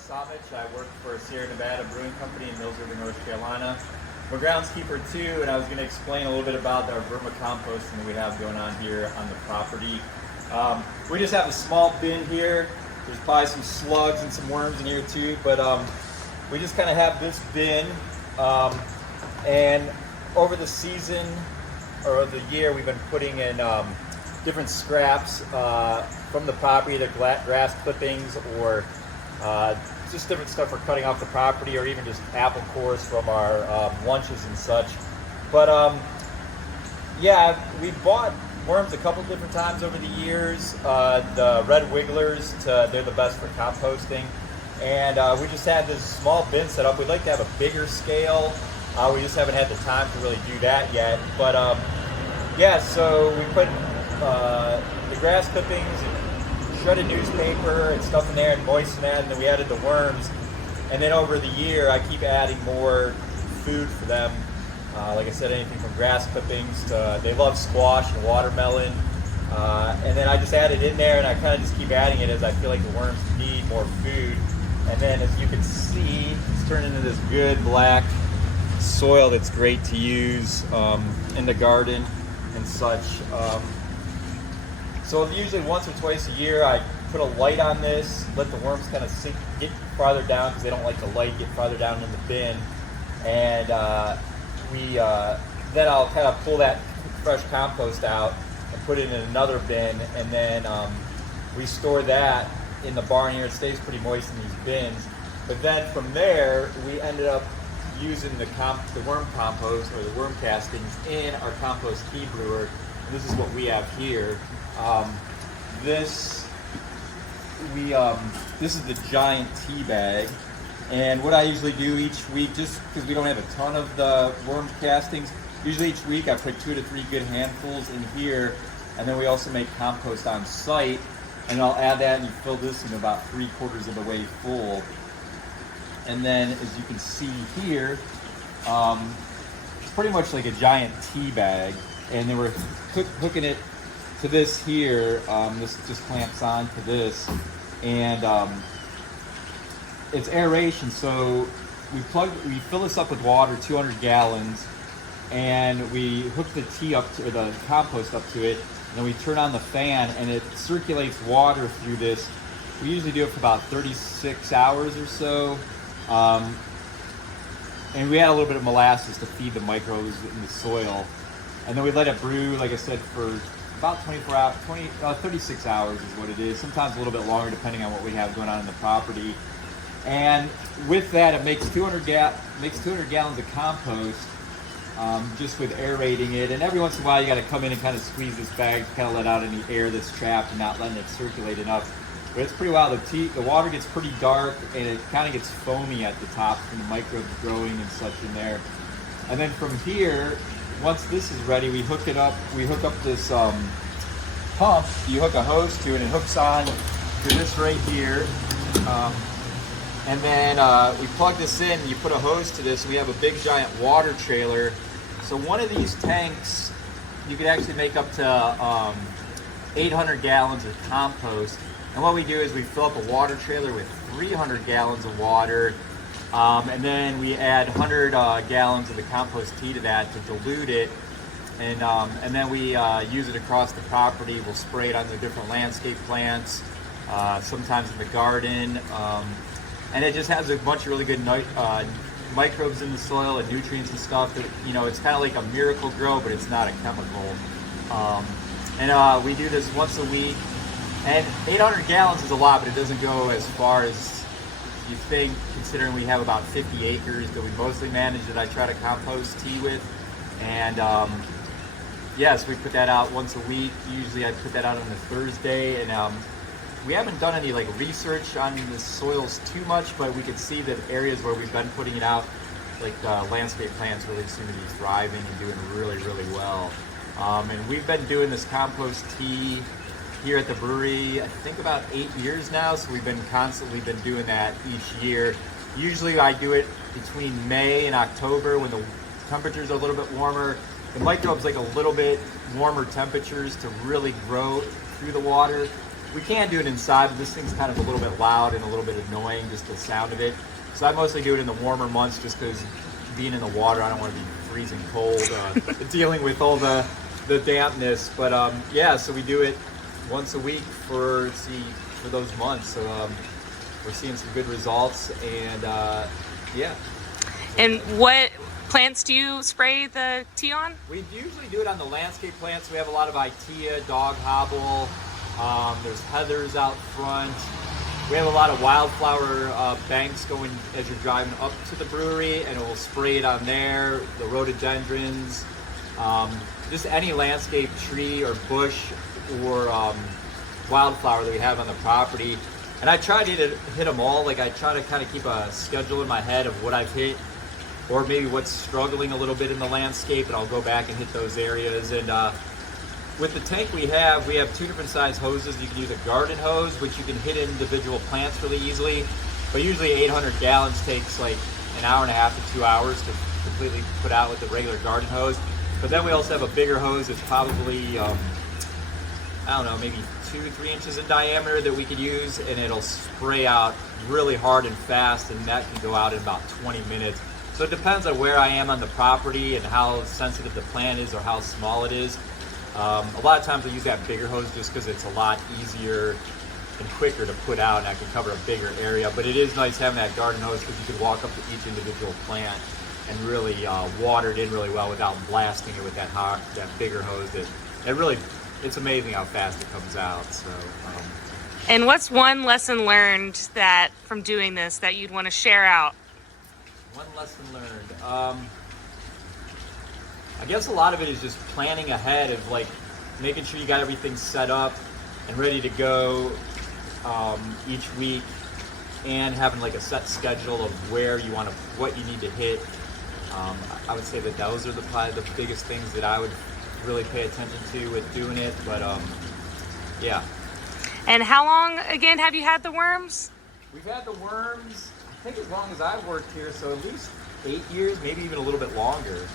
Samich. I work for Sierra Nevada Brewing Company in Mills River, North Carolina. I'm a groundskeeper too, and I was going to explain a little bit about our vermicomposting that we have going on here on the property. We just have a small bin here. There's probably some slugs and some worms in here too, but we just kind of have this bin, and over the season or the year we've been putting in different scraps from the property, either grass clippings or just different stuff we're cutting off the property, or even just apple cores from our lunches and such. But yeah, we bought worms a couple different times over the years. The red wigglers, they're the best for composting. And we just had this small bin set up. We'd like to have a bigger scale. We just haven't had the time to really do that yet. But yeah, so we put the grass clippings and shredded newspaper and stuff in there and moisten that, and then we added the worms. And then over the year, I keep adding more food for them. Like I said, anything from grass clippings to, they love squash and watermelon. And then I just add it in there, and I kind of just keep adding it as I feel like the worms need more food. And then as you can see, it's turned into this good black soil that's great to use in the garden and such. So usually once or twice a year I put a light on this, let the worms kind of sink, get farther down because they don't like the light, get farther down in the bin. And then I'll kind of pull that fresh compost out and put it in another bin, and then we store that in the barn here. It stays pretty moist in these bins. But then from there, we ended up using the worm compost or the worm castings in our compost tea brewer. And this is what we have here. This is the giant tea bag. And what I usually do each week, just because we don't have a ton of the worm castings, usually each week I put 2 to 3 good handfuls in here, and then we also make compost on site, and I'll add that, and you fill this in about 3/4 of the way full. And then as you can see here, it's pretty much like a giant tea bag, and then we're hooking it to this here. This just clamps on to this, and it's aeration, so we fill this up with water, 200 gallons, and we hook the tea up to, or the compost up to it, and then we turn on the fan, and it circulates water through this. We usually do it for about 36 hours or so, and we add a little bit of molasses to feed the microbes in the soil, and then we let it brew, like I said, for about 36 hours is what it is. Sometimes a little bit longer depending on what we have going on in the property. And with that, it makes 200 gallons of compost, just with aerating it. And every once in a while, you got to come in and kind of squeeze this bag to kind of let out any air that's trapped and not letting it circulate enough. But it's pretty wild. The water gets pretty dark, and it kind of gets foamy at the top from the microbes growing and such in there. And then from here, once this is ready, we hook it up. We hook up this pump. You hook a hose to it, and it hooks on to this right here. And then we plug this in, you put a hose to this, and we have a big giant water trailer. So one of these tanks, you could actually make up to 800 gallons of compost. And what we do is we fill up a water trailer with 300 gallons of water, and then we add 100 gallons of the compost tea to that to dilute it. And then we use it across the property. We'll spray it on the different landscape plants, sometimes in the garden. And it just has a bunch of really good microbes in the soil and nutrients and stuff. That, you know, it's kind of like a miracle grow, but it's not a chemical. And we do this once a week. And 800 gallons is a lot, but it doesn't go as far as you think, considering we have about 50 acres that we mostly manage that I try to compost tea with. And yes, we put that out once a week. Usually I put that out on a Thursday, and we haven't done any like research on the soils too much, but we could see that areas where we've been putting it out, like landscape plants, really seem to be thriving and doing really, really well. And we've been doing this compost tea here at the brewery, I think about 8 years now, so we've been constantly doing that each year. Usually I do it between May and October when the temperatures are a little bit warmer. The microbes like a little bit warmer temperatures to really grow through the water. We can do it inside, but this thing's kind of a little bit loud and a little bit annoying, just the sound of it. So I mostly do it in the warmer months just because being in the water, I don't want to be freezing cold, dealing with all the dampness. But yeah, so we do it once a week for those months. So we're seeing some good results, and yeah. And what plants do you spray the tea on? We usually do it on the landscape plants. We have a lot of ICAW, dog hobble. There's heathers out front. We have a lot of wildflower banks going as you're driving up to the brewery, and it will spray it on there. The rhododendrons, just any landscape tree or bush or wildflower that we have on the property. And I try to hit them all. Like, I try to kind of keep a schedule in my head of what I've hit, or maybe what's struggling a little bit in the landscape, and I'll go back and hit those areas. And with the tank we have 2 different size hoses. You can use a garden hose, which you can hit individual plants really easily, but usually 800 gallons takes like an hour and a half to 2 hours to completely put out with the regular garden hose. But then we also have a bigger hose that's probably, I don't know, maybe 2-3 inches in diameter that we could use, and it'll spray out really hard and fast, and that can go out in about 20 minutes. So it depends on where I am on the property and how sensitive the plant is or how small it is. A lot of times I use that bigger hose just because it's a lot easier and quicker to put out, and I can cover a bigger area. But it is nice having that garden hose because you can walk up to each individual plant and really water it in really well without blasting it with that bigger hose. It's amazing how fast it comes out. So. And what's one lesson learned that from doing this that you'd want to share out? One lesson learned. I guess a lot of it is just planning ahead of like making sure you got everything set up and ready to go each week, and having like a set schedule of where you want to, what you need to hit. I would say that those are probably the biggest things that I would really pay attention to with doing it. But yeah. And how long again have you had the worms? We've had the worms, I think, as long as I've worked here, so at least 8 years, maybe even a little bit longer.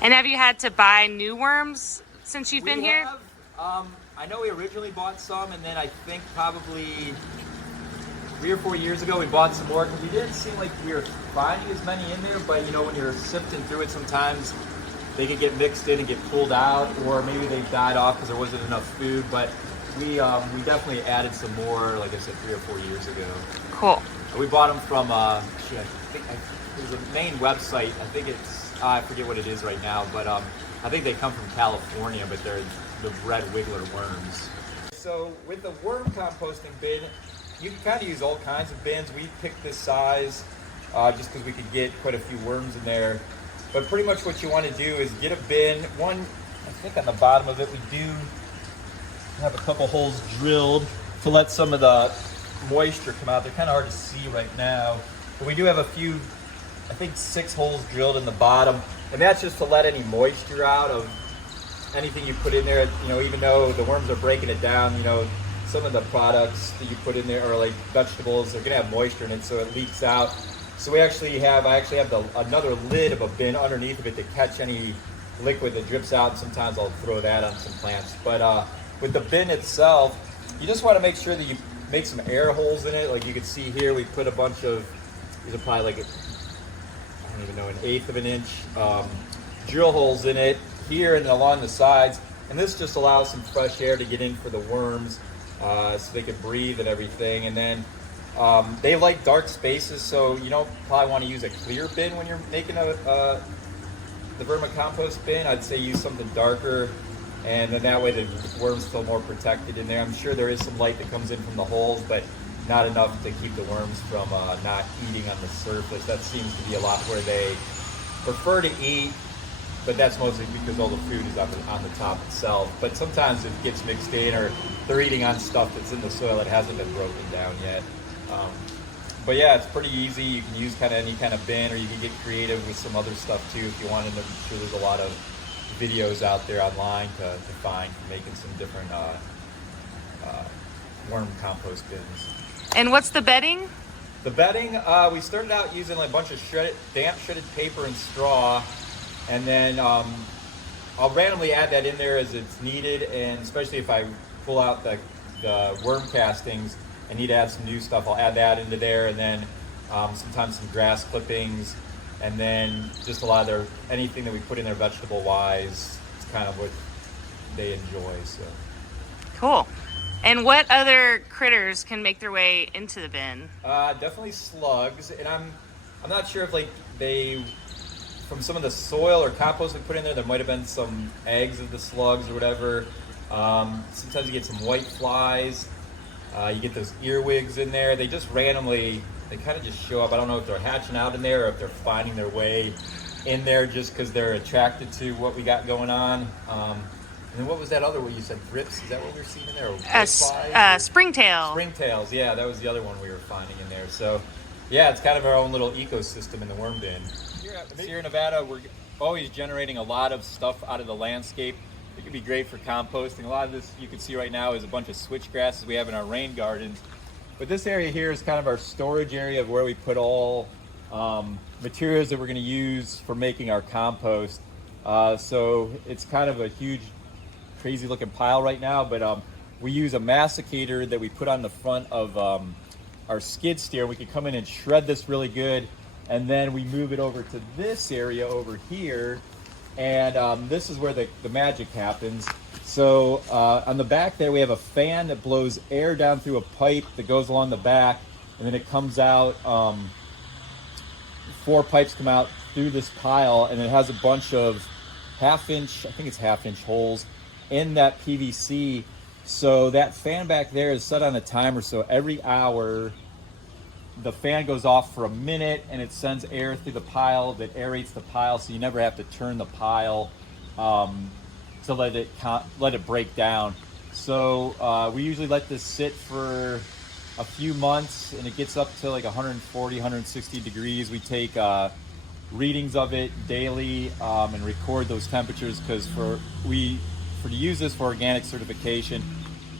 And have you had to buy new worms since you've been here? I know we originally bought some, and then I think probably 3 or 4 years ago we bought some more because we didn't seem like we were finding as many in there. But you know, when you're sifting through it, sometimes they could get mixed in and get pulled out, or maybe they died off because there wasn't enough food. But we definitely added some more, like I said, 3 or 4 years ago. Cool. We bought them from I think there's a main website. I think it's I forget what it is right now, but I think they come from California, but they're the red wiggler worms. So with the worm composting bin, you can kind of use all kinds of bins. We picked this size just because we could get quite a few worms in there. But pretty much what you want to do is get a bin. One, I think on the bottom of it, we do have a couple holes drilled to let some of the moisture come out. They're kind of hard to see right now, but we do have a few, I think 6 holes drilled in the bottom, and that's just to let any moisture out of anything you put in there. You know, even though the worms are breaking it down, you know, some of the products that you put in there are like vegetables, they're gonna have moisture in it, so it leaks out. So I actually have another lid of a bin underneath of it to catch any liquid that drips out, and sometimes I'll throw that on some plants. But with the bin itself, you just want to make sure that you make some air holes in it. Like you can see here, we put a bunch of, these are probably like I don't even know, 1/8 of an inch drill holes in it here and along the sides, and this just allows some fresh air to get in for the worms, so they can breathe and everything. And then they like dark spaces, so you don't probably want to use a clear bin when you're making the vermicompost bin. I'd say use something darker, and then that way the worms feel more protected in there. I'm sure there is some light that comes in from the holes, but not enough to keep the worms from not eating on the surface. That seems to be a lot where they prefer to eat, but that's mostly because all the food is on the top itself. But sometimes it gets mixed in, or they're eating on stuff that's in the soil that hasn't been broken down yet. But yeah, it's pretty easy. You can use kind of any kind of bin, or you can get creative with some other stuff too if you wanted. I'm sure there's a lot of videos out there online to find making some different worm compost bins. And what's the bedding? The bedding, we started out using like a bunch of damp shredded paper and straw, and then I'll randomly add that in there as it's needed, and especially if I pull out the the worm castings and need to add some new stuff, I'll add that into there, and then sometimes some grass clippings, and then just a lot of anything that we put in there vegetable wise. It's kind of what they enjoy. So cool. And what other critters can make their way into the bin? Definitely slugs, and I'm not sure if like they, from some of the soil or compost we put in there might have been some eggs of the slugs or whatever. Sometimes you get some white flies. You get those earwigs in there. They just randomly, they kind of just show up. I don't know if they're hatching out in there or if they're finding their way in there just because they're attracted to what we got going on. And then what was that other one you said? Thrips? Is that what we were seeing in there? Or springtail. Springtails, yeah, that was the other one we were finding in there. So, yeah, it's kind of our own little ecosystem in the worm bin. Here at Sierra Nevada, we're always generating a lot of stuff out of the landscape. It could be great for composting. A lot of this you can see right now is a bunch of switchgrasses we have in our rain gardens. But this area here is kind of our storage area of where we put all materials that we're going to use for making our compost. So it's kind of a huge, crazy looking pile right now, but we use a masticator that we put on the front of our skid steer. We can come in and shred this really good, and then we move it over to this area over here. And this is where the magic happens. So on the back there, we have a fan that blows air down through a pipe that goes along the back, and then it comes out, 4 pipes come out through this pile, and it has a bunch of half-inch holes in that PVC. So that fan back there is set on a timer, so every hour the fan goes off for a minute and it sends air through the pile that aerates the pile, so you never have to turn the pile to let it break down. So we usually let this sit for a few months, and it gets up to like 140, 160 degrees. We take readings of it daily and record those temperatures, because to use this for organic certification,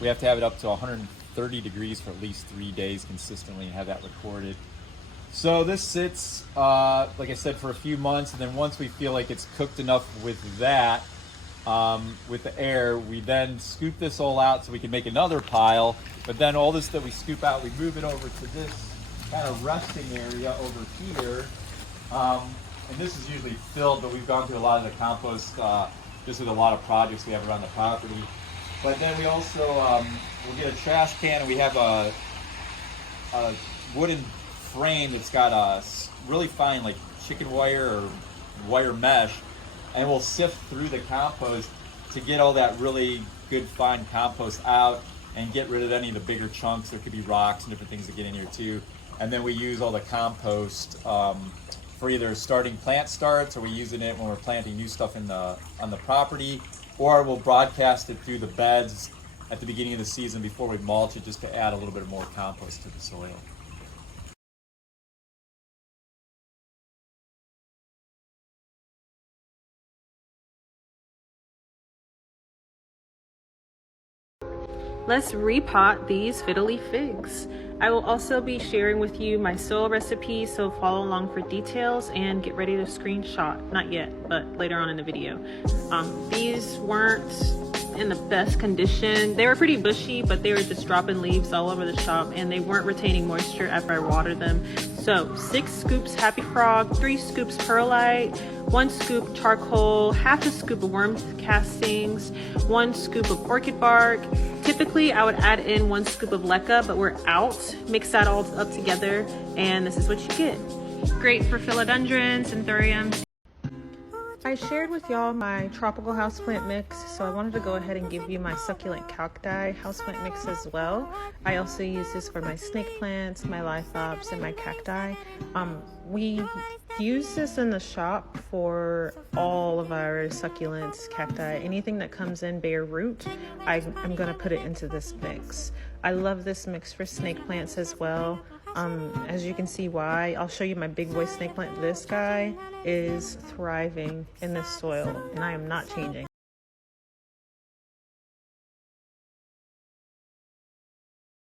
we have to have it up to 130 degrees for at least 3 days consistently and have that recorded. So this sits, like I said, for a few months, and then once we feel like it's cooked enough with that, with the air, we then scoop this all out so we can make another pile. But then all this that we scoop out, we move it over to this kind of resting area over here. And this is usually filled, but we've gone through a lot of the compost just with a lot of projects we have around the property. But then we also we'll get a trash can, and we have a wooden frame that's got a really fine like chicken wire or wire mesh, and we'll sift through the compost to get all that really good fine compost out and get rid of any of the bigger chunks. There could be rocks and different things that get in here too. And then we use all the compost for either starting plant starts, or we're using it when we're planting new stuff on the property, or we'll broadcast it through the beds at the beginning of the season before we mulch it, just to add a little bit more compost to the soil. Let's repot these fiddly figs. I will also be sharing with you my soil recipe, so follow along for details and get ready to screenshot. Not yet, but later on in the video. These weren't in the best condition. They were pretty bushy, but they were just dropping leaves all over the shop, and they weren't retaining moisture after I watered them. So 6 scoops Happy Frog, 3 scoops Perlite, 1 scoop charcoal, half a scoop of worm castings, 1 scoop of orchid bark. Typically I would add in 1 scoop of leca, but we're out. Mix that all up together, and this is what you get. Great for philodendrons and thuriums. I shared with y'all my tropical houseplant mix, so I wanted to go ahead and give you my succulent cacti houseplant mix as well. I also use this for my snake plants, my lithops, and my cacti. We use this in the shop for all of our succulents, cacti, anything that comes in bare root. I'm gonna put it into this mix. I love this mix for snake plants as well. As you can see why, I'll show you my big boy snake plant. This guy is thriving in this soil, and I am not changing.